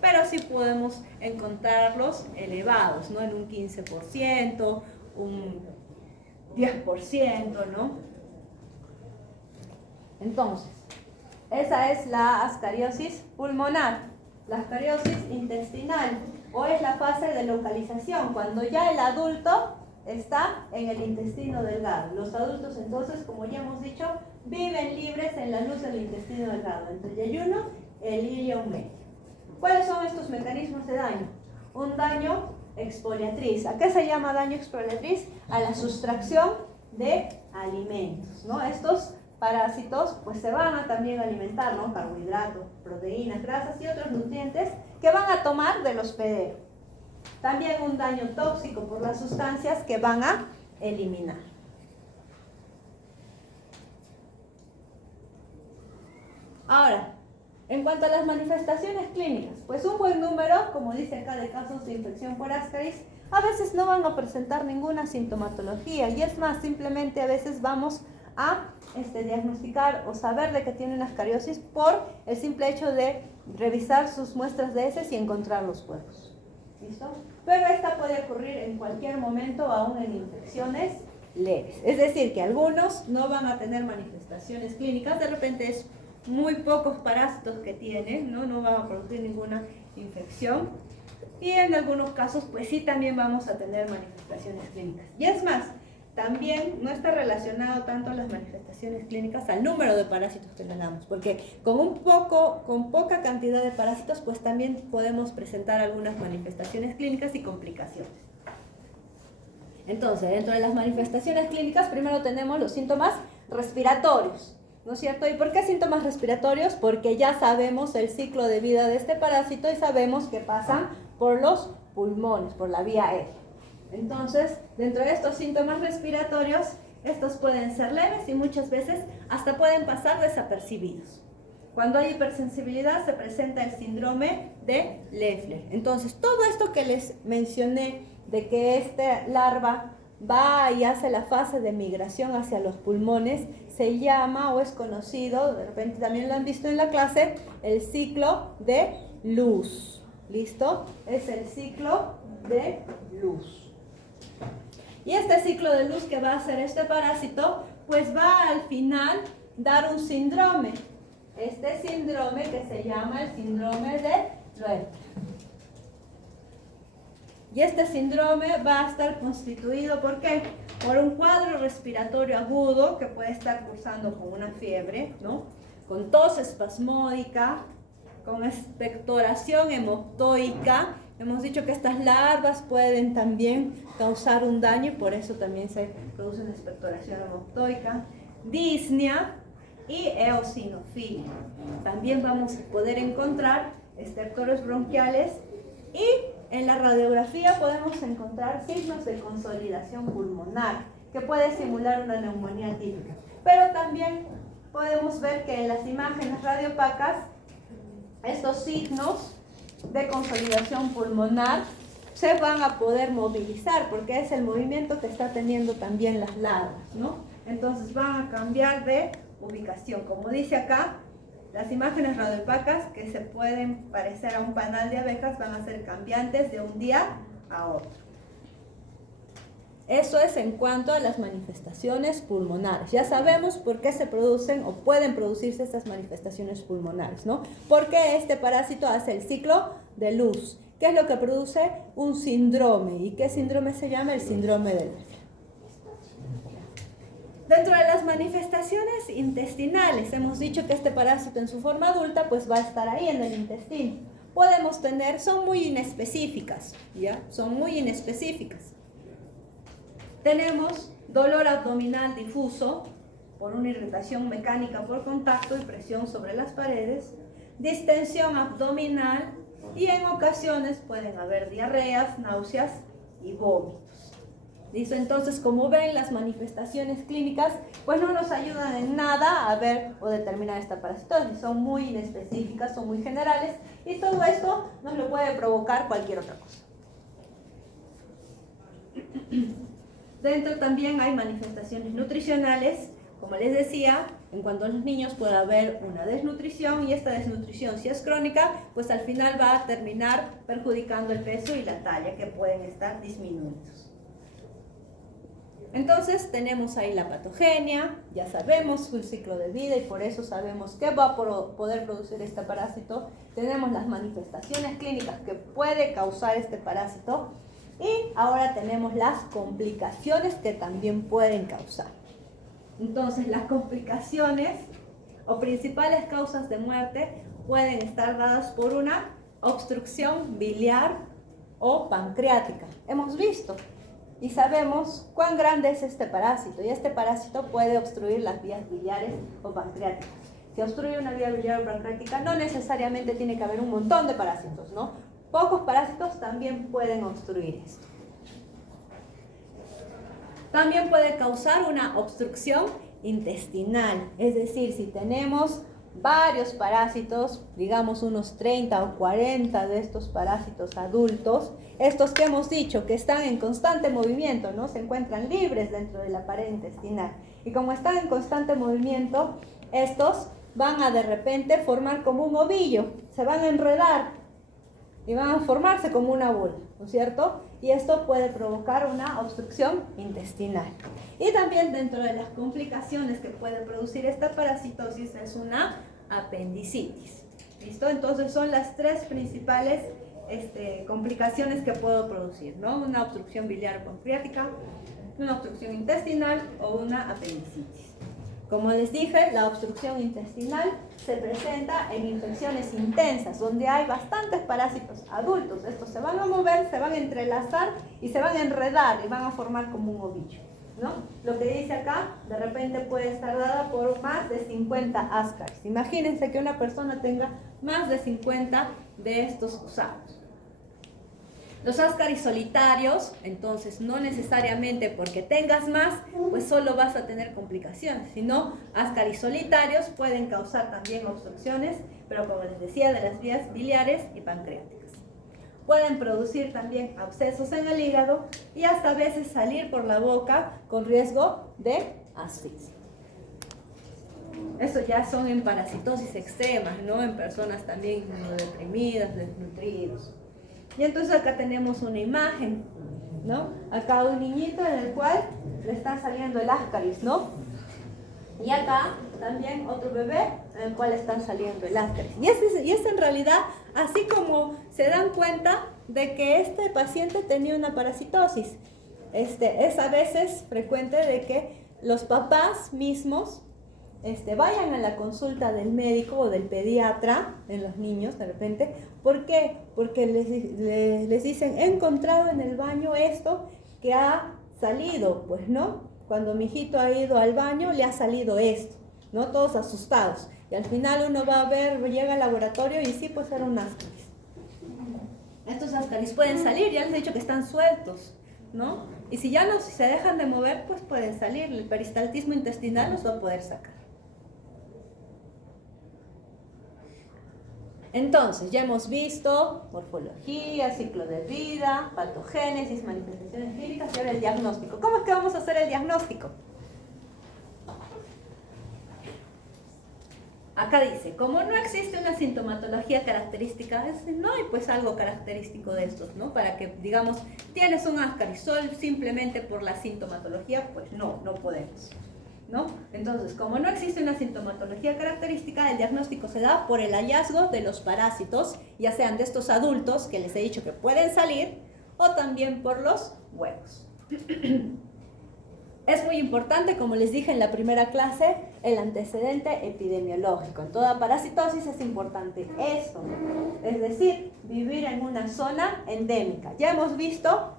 pero sí podemos encontrarlos elevados, ¿no? En un 15%, un 10%, ¿no? Entonces, esa es la ascariosis pulmonar. La ascariosis intestinal, o es la fase de localización, cuando ya el adulto está en el intestino delgado. Los adultos entonces, como ya hemos dicho, viven libres en la luz del intestino delgado, entre el yeyuno y el ilium medio. ¿Cuáles son estos mecanismos de daño? Un daño exfoliatriz. ¿A qué se llama daño exfoliatriz? A la sustracción de alimentos, ¿no? Estos parásitos pues se van a también alimentar, ¿no? Carbohidratos, proteínas, grasas y otros nutrientes que van a tomar del hospedero. También un daño tóxico por las sustancias que van a eliminar. Ahora, en cuanto a las manifestaciones clínicas, pues un buen número, como dice acá, de casos de infección por Ascaris, a veces no van a presentar ninguna sintomatología, y es más, simplemente a veces vamos a diagnosticar o saber de que tienen ascariosis por el simple hecho de revisar sus muestras de heces y encontrar los huevos. ¿Listo? Pero esta puede ocurrir en cualquier momento, aún en infecciones leves. Es decir, que algunos no van a tener manifestaciones clínicas, de repente es muy pocos parásitos que tiene, no van a producir ninguna infección. Y en algunos casos, pues sí, también vamos a tener manifestaciones clínicas. Y es más, también no está relacionado tanto las manifestaciones clínicas al número de parásitos que tengamos, porque con poca cantidad de parásitos, pues también podemos presentar algunas manifestaciones clínicas y complicaciones. Entonces, dentro de las manifestaciones clínicas, primero tenemos los síntomas respiratorios, ¿no es cierto? ¿Y por qué síntomas respiratorios? Porque ya sabemos el ciclo de vida de este parásito y sabemos que pasan por los pulmones, por la vía aérea. Entonces, dentro de estos síntomas respiratorios, estos pueden ser leves y muchas veces hasta pueden pasar desapercibidos. Cuando hay hipersensibilidad se presenta el síndrome de Leffler. Entonces, todo esto que les mencioné de que esta larva va y hace la fase de migración hacia los pulmones, se llama o es conocido, de repente también lo han visto en la clase, el ciclo de luz. ¿Listo? Es el ciclo de luz. Y este ciclo de luz que va a hacer este parásito, pues va al final dar un síndrome. Este síndrome que se llama el síndrome de Leffler. Y este síndrome va a estar constituido, ¿por qué? Por un cuadro respiratorio agudo que puede estar cursando con una fiebre, ¿no? Con tos espasmódica, con expectoración hemoptoica. Hemos dicho que estas larvas pueden también causar un daño y por eso también se produce una expectoración hemoptoica, disnea y eosinofilia. También vamos a poder encontrar estertores bronquiales y en la radiografía podemos encontrar signos de consolidación pulmonar que puede simular una neumonía típica. Pero también podemos ver que en las imágenes radiopacas estos signos de consolidación pulmonar se van a poder movilizar porque es el movimiento que está teniendo también las larvas, ¿no? Entonces van a cambiar de ubicación. Como dice acá, las imágenes radiopacas que se pueden parecer a un panal de abejas van a ser cambiantes de un día a otro. Eso es en cuanto a las manifestaciones pulmonares. Ya sabemos por qué se producen o pueden producirse estas manifestaciones pulmonares, ¿no? Porque este parásito hace el ciclo de luz. ¿Qué es lo que produce? Un síndrome. ¿Y qué síndrome se llama? El síndrome de Leffler. Dentro de las manifestaciones intestinales, hemos dicho que este parásito en su forma adulta pues va a estar ahí en el intestino. Podemos tener, son muy inespecíficas, ¿ya? Son muy inespecíficas. Tenemos dolor abdominal difuso por una irritación mecánica por contacto y presión sobre las paredes, distensión abdominal y en ocasiones pueden haber diarreas, náuseas y vómitos. ¿Listo? Entonces, como ven, las manifestaciones clínicas pues no nos ayudan en nada a ver o determinar esta parasitosis. Son muy inespecíficas, son muy generales y todo esto nos lo puede provocar cualquier otra cosa. Dentro también hay manifestaciones nutricionales, como les decía, en cuanto a los niños puede haber una desnutrición y esta desnutrición, si es crónica, pues al final va a terminar perjudicando el peso y la talla que pueden estar disminuidos. Entonces tenemos ahí la patogenia, ya sabemos su ciclo de vida y por eso sabemos qué va a poder producir este parásito. Tenemos las manifestaciones clínicas que puede causar este parásito. Y ahora tenemos las complicaciones que también pueden causar. Entonces, las complicaciones o principales causas de muerte pueden estar dadas por una obstrucción biliar o pancreática. Hemos visto y sabemos cuán grande es este parásito y este parásito puede obstruir las vías biliares o pancreáticas. Si obstruye una vía biliar o pancreática, no necesariamente tiene que haber un montón de parásitos, ¿no? Pocos parásitos también pueden obstruir esto. También puede causar una obstrucción intestinal, es decir, si tenemos varios parásitos, digamos unos 30 o 40 de estos parásitos adultos, estos que hemos dicho que están en constante movimiento, ¿no? Se encuentran libres dentro de la pared intestinal y como están en constante movimiento, estos van a de repente formar como un ovillo, se van a enredar y van a formarse como una bola, ¿no es cierto? Y esto puede provocar una obstrucción intestinal. Y también dentro de las complicaciones que puede producir esta parasitosis es una apendicitis. ¿Listo? Entonces son las tres principales complicaciones que puedo producir, ¿no? Una obstrucción biliar pancreática, una obstrucción intestinal o una apendicitis. Como les dije, la obstrucción intestinal se presenta en infecciones intensas, donde hay bastantes parásitos adultos. Estos se van a mover, se van a entrelazar y se van a enredar y van a formar como un ovillo, ¿no? Lo que dice acá, de repente puede estar dada por más de 50 ascaris. Imagínense que una persona tenga más de 50 de estos usados. Los ascaris solitarios, entonces no necesariamente porque tengas más, pues solo vas a tener complicaciones, sino ascaris solitarios pueden causar también obstrucciones, pero como les decía, de las vías biliares y pancreáticas. Pueden producir también abscesos en el hígado y hasta a veces salir por la boca con riesgo de asfixia. Eso ya son en parasitosis extremas, ¿no? En personas también inmunodeprimidas, desnutridos. Y entonces acá tenemos una imagen, ¿no? Acá un niñito en el cual le está saliendo el ascaris, ¿no? Y acá también otro bebé en el cual está saliendo el ascaris. Y es en realidad así como se dan cuenta de que este paciente tenía una parasitosis. Es a veces frecuente de que los papás mismos vayan a la consulta del médico o del pediatra en los niños de repente. ¿Por qué? Porque les dicen, he encontrado en el baño esto que ha salido, pues no, cuando mi hijito ha ido al baño le ha salido esto, ¿no? Todos asustados. Y al final uno va a ver, llega al laboratorio y sí, pues era un ascaris. Estos ascaris pueden salir, ya les he dicho que están sueltos, ¿no? Y si ya no, si se dejan de mover, pues pueden salir. El peristaltismo intestinal los va a poder sacar. Entonces, ya hemos visto morfología, ciclo de vida, patogénesis, manifestaciones clínicas y ahora el diagnóstico. ¿Cómo es que vamos a hacer el diagnóstico? Acá dice, como no existe una sintomatología característica, no hay pues algo característico de estos, ¿no? Para que digamos, tienes un ascarisol simplemente por la sintomatología, pues no podemos, ¿no? Entonces, como no existe una sintomatología característica, el diagnóstico se da por el hallazgo de los parásitos, ya sean de estos adultos que les he dicho que pueden salir, o también por los huevos. Es muy importante, como les dije en la primera clase, el antecedente epidemiológico. En toda parasitosis es importante esto, es decir, vivir en una zona endémica. Ya hemos visto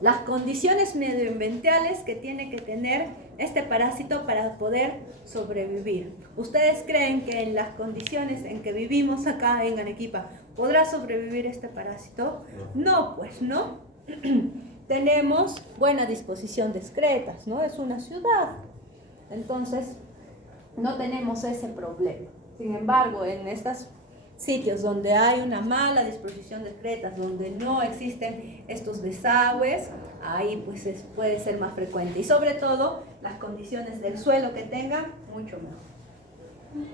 las condiciones medioambientales que tiene que tener este parásito para poder sobrevivir. ¿Ustedes creen que en las condiciones en que vivimos acá en Arequipa podrá sobrevivir este parásito? No, pues no. Tenemos buena disposición de excretas, ¿no? Es una ciudad. Entonces, no tenemos ese problema. Sin embargo, en estos sitios donde hay una mala disposición de excretas, donde no existen estos desagües, ahí pues puede ser más frecuente. Y sobre todo, las condiciones del suelo que tengan, mucho mejor.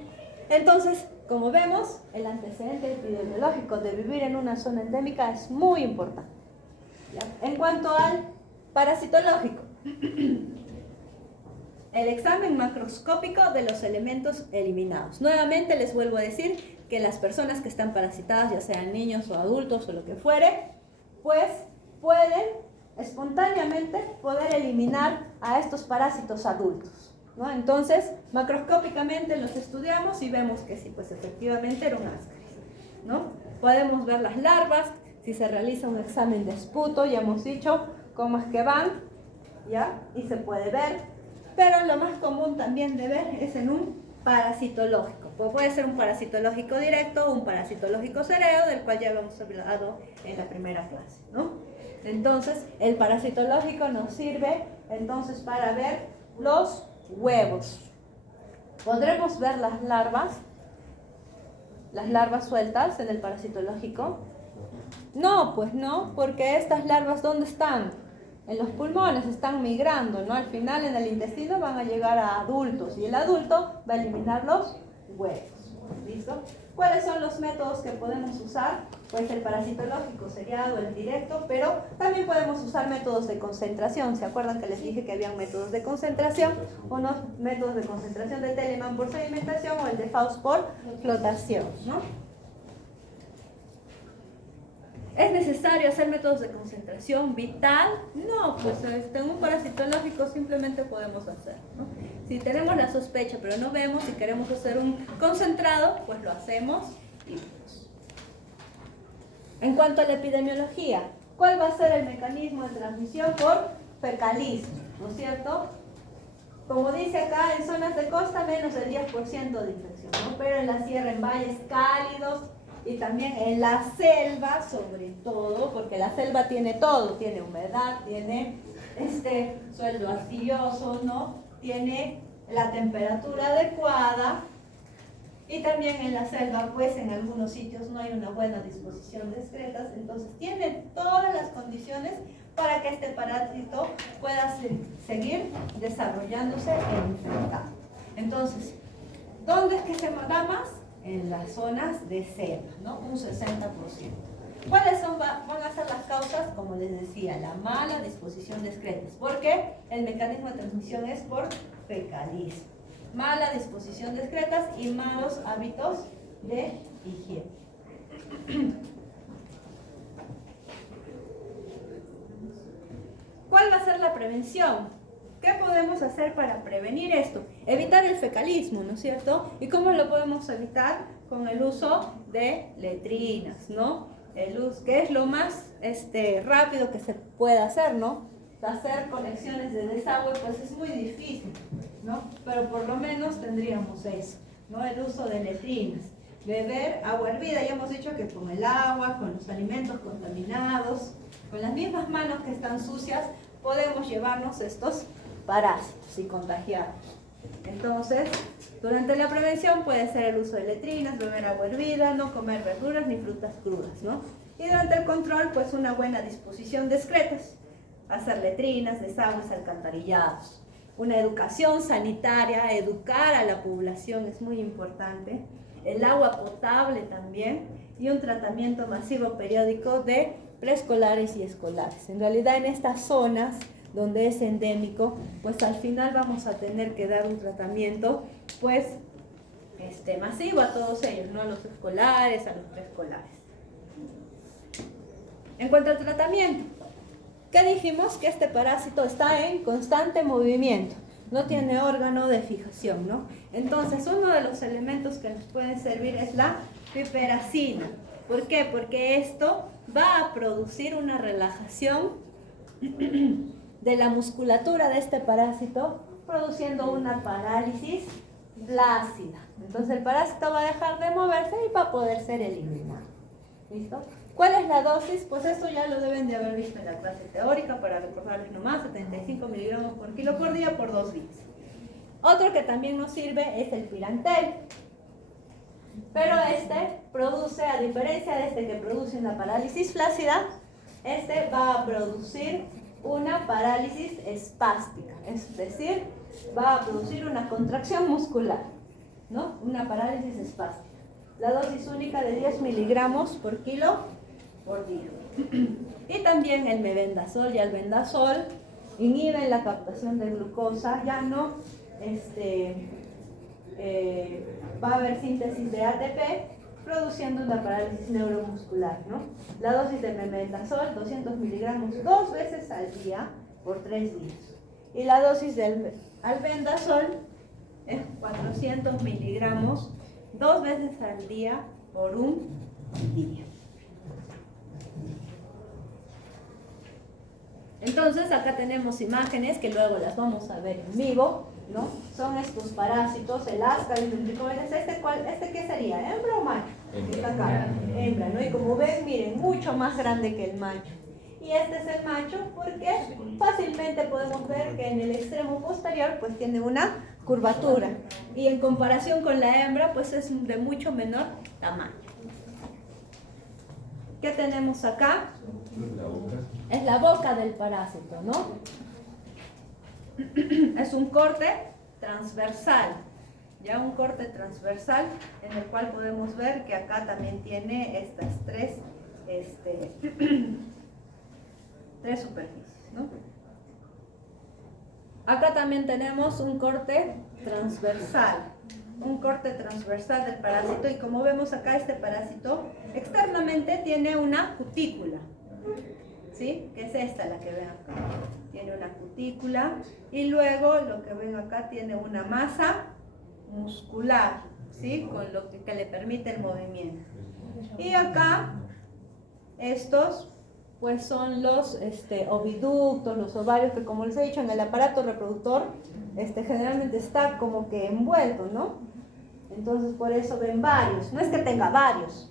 Entonces, como vemos, el antecedente epidemiológico de vivir en una zona endémica es muy importante. ¿Ya? En cuanto al parasitológico, el examen macroscópico de los elementos eliminados. Nuevamente les vuelvo a decir que las personas que están parasitadas, ya sean niños o adultos o lo que fuere, pues pueden espontáneamente poder eliminar a estos parásitos adultos, ¿no? Entonces, macroscópicamente los estudiamos y vemos que sí, pues efectivamente era un ascaris, ¿no? Podemos ver las larvas. Si se realiza un examen de esputo, ya hemos dicho cómo es que van, ¿ya? Y se puede ver, pero lo más común también de ver es en un parasitológico. Pues puede ser un parasitológico directo o un parasitológico cereo, del cual ya habíamos hablado en la primera clase, ¿no? Entonces, el parasitológico nos sirve entonces para ver los huevos. ¿Podremos ver las larvas sueltas en el parasitológico? No, pues no, porque estas larvas, ¿dónde están? En los pulmones, están migrando, ¿no? Al final en el intestino van a llegar a adultos y el adulto va a eliminar los huevos. ¿Listo? ¿Cuáles son los métodos que podemos usar? Pues el parasitológico seriado, el directo, pero también podemos usar métodos de concentración. ¿Se acuerdan que les dije que habían métodos de concentración? Unos métodos de concentración de Telemann por sedimentación o el de Faust por flotación, ¿no? ¿Es necesario hacer métodos de concentración vital? No, pues en un parasitológico simplemente podemos hacer, ¿no? Si tenemos la sospecha pero no vemos y queremos hacer un concentrado, pues lo hacemos y pues. En cuanto a la epidemiología, ¿cuál va a ser el mecanismo de transmisión? Por fecalismo, ¿no es cierto? Como dice acá, en zonas de costa menos del 10% de infección, ¿no? Pero en la sierra, en valles cálidos, y también en la selva, sobre todo, porque la selva tiene todo, tiene humedad, tiene suelo arcilloso, ¿no? Tiene la temperatura adecuada, y también en la selva, pues en algunos sitios no hay una buena disposición de excretas, entonces tiene todas las condiciones para que este parásito pueda seguir desarrollándose e infectando. Entonces, ¿dónde es que se da más? En las zonas de selva, ¿no? Un 60%. ¿Cuáles van a ser las causas? Como les decía, la mala disposición de excretas. ¿Por qué? El mecanismo de transmisión es por fecalismo. Mala disposición de excretas y malos hábitos de higiene. ¿Cuál va a ser la prevención? ¿Qué podemos hacer para prevenir esto? Evitar el fecalismo, ¿no es cierto? ¿Y cómo lo podemos evitar? Con el uso de letrinas, ¿no? El uso, que es lo más rápido que se puede hacer, ¿no? Hacer conexiones de desagüe, pues es muy difícil, ¿no? Pero por lo menos tendríamos eso, ¿no? El uso de letrinas. Beber agua hervida, ya hemos dicho que con el agua, con los alimentos contaminados, con las mismas manos que están sucias, podemos llevarnos estos parásitos y contagiarlos. Entonces, durante la prevención puede ser el uso de letrinas, beber agua hervida, no comer verduras ni frutas crudas, ¿no? Y durante el control, pues una buena disposición de excretas, hacer letrinas, desagües, alcantarillados. Una educación sanitaria, educar a la población es muy importante. El agua potable también y un tratamiento masivo periódico de preescolares y escolares. En realidad en estas zonas donde es endémico, pues al final vamos a tener que dar un tratamiento pues masivo a todos ellos, ¿no? A los escolares, a los preescolares. En cuanto al tratamiento, ¿qué dijimos? Que este parásito está en constante movimiento, no tiene órgano de fijación, ¿no? Entonces uno de los elementos que nos pueden servir es la piperacina. ¿Por qué? Porque esto va a producir una relajación de la musculatura de este parásito, produciendo una parálisis flácida. Entonces el parásito va a dejar de moverse y va a poder ser eliminado. ¿Listo? ¿Cuál es la dosis? Pues esto ya lo deben de haber visto en la clase teórica, para recordarles nomás, 75 miligramos por kilo por día por 2 días. Otro que también nos sirve es el pirantel. Pero produce, a diferencia de que produce una parálisis flácida, va a producir una parálisis espástica, es decir, va a producir una contracción muscular, ¿no? Una parálisis espástica. La dosis única de 10 miligramos por kilo por día. Y también el mebendazol y albendazol inhiben la captación de glucosa, ya no va a haber síntesis de ATP, produciendo una parálisis neuromuscular, ¿no? La dosis de mebendazol, 200 miligramos 2 veces al día por 3 días. Y la dosis del albendazol es 400 miligramos 2 veces al día por 1 día. Entonces acá tenemos imágenes que luego las vamos a ver en vivo, ¿no? Son estos parásitos, el ascaris, el tricomenes. ¿Qué sería? ¿Hembra o macho? Está acá, hembra, ¿no? Y como ven, miren, mucho más grande que el macho. Y este es el macho porque fácilmente podemos ver que en el extremo posterior pues tiene una curvatura. Y en comparación con la hembra pues es de mucho menor tamaño. ¿Qué tenemos acá? Es la boca del parásito, ¿no? Es un corte transversal, Ya un corte transversal en el cual podemos ver que acá también tiene estas tres superficies, ¿no? Acá también tenemos un corte transversal del parásito, y como vemos acá, este parásito externamente tiene una cutícula, ¿sí? Que es esta la que ven acá. Tiene una cutícula y luego lo que ven acá tiene una masa muscular, ¿sí? Con lo que le permite el movimiento. Y acá estos pues son los oviductos, los ovarios, que como les he dicho en el aparato reproductor generalmente está como que envuelto, ¿no? Entonces por eso ven varios. No es que tenga varios,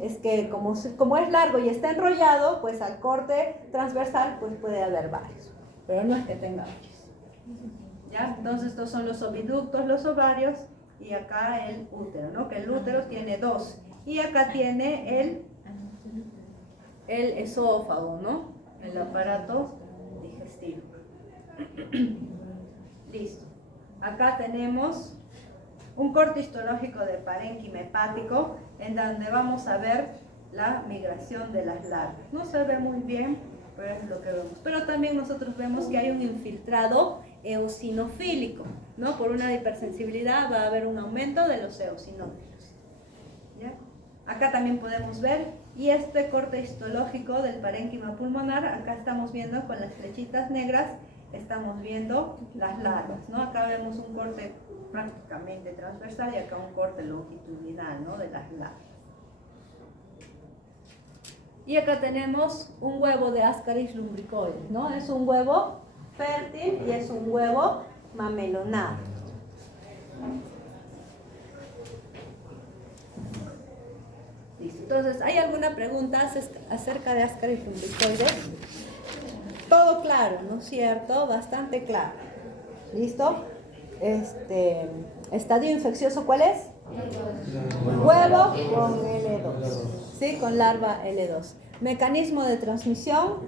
es que como es largo y está enrollado, pues al corte transversal pues puede haber varios, pero no es que tenga varios. ¿Ya? Entonces estos son los oviductos, los ovarios, y acá el útero, ¿no? Que el útero tiene dos, y acá tiene el esófago, ¿no? El aparato digestivo. Listo. Acá tenemos un corte histológico del parénquima hepático, en donde vamos a ver la migración de las larvas. No se ve muy bien, pero es lo que vemos. Pero también nosotros vemos que hay un infiltrado eosinofílico, ¿no? Por una hipersensibilidad va a haber un aumento de los eosinófilos. ¿Ya? Acá también podemos ver, y este corte histológico del parénquima pulmonar, acá estamos viendo con las flechitas negras, estamos viendo las larvas, ¿no? Acá vemos un corte prácticamente transversal y acá un corte longitudinal, ¿no? De las larvas. Y acá tenemos un huevo de Ascaris lumbricoides, ¿no? Es un huevo fértil y es un huevo mamelonado. Listo. Entonces, ¿hay alguna pregunta acerca de Ascaris lumbricoides? Todo claro, ¿no es cierto? Bastante claro. ¿Listo? Estadio infeccioso, ¿cuál es? Huevo con L2. ¿Sí? Con larva L2. Mecanismo de transmisión,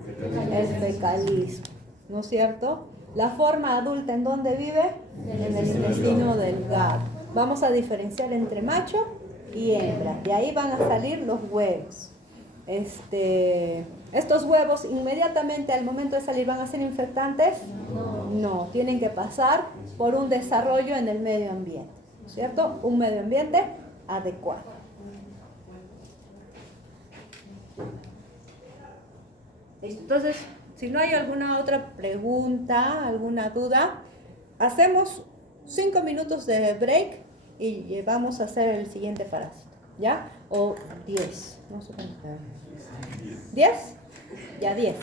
el fecalismo, ¿no es cierto? La forma adulta, ¿en dónde vive? En el intestino delgado. Vamos a diferenciar entre macho y hembra. De ahí van a salir los huevos. Estos huevos inmediatamente al momento de salir van a ser infectantes. No, tienen que pasar por un desarrollo en el medio ambiente, ¿no es cierto? Un medio ambiente adecuado. Listo. Entonces, si no hay alguna otra pregunta, alguna duda, hacemos 5 minutos de break y vamos a hacer el siguiente parásito, ¿ya? O 10, no sé cuánto. ¿10? Ya 10.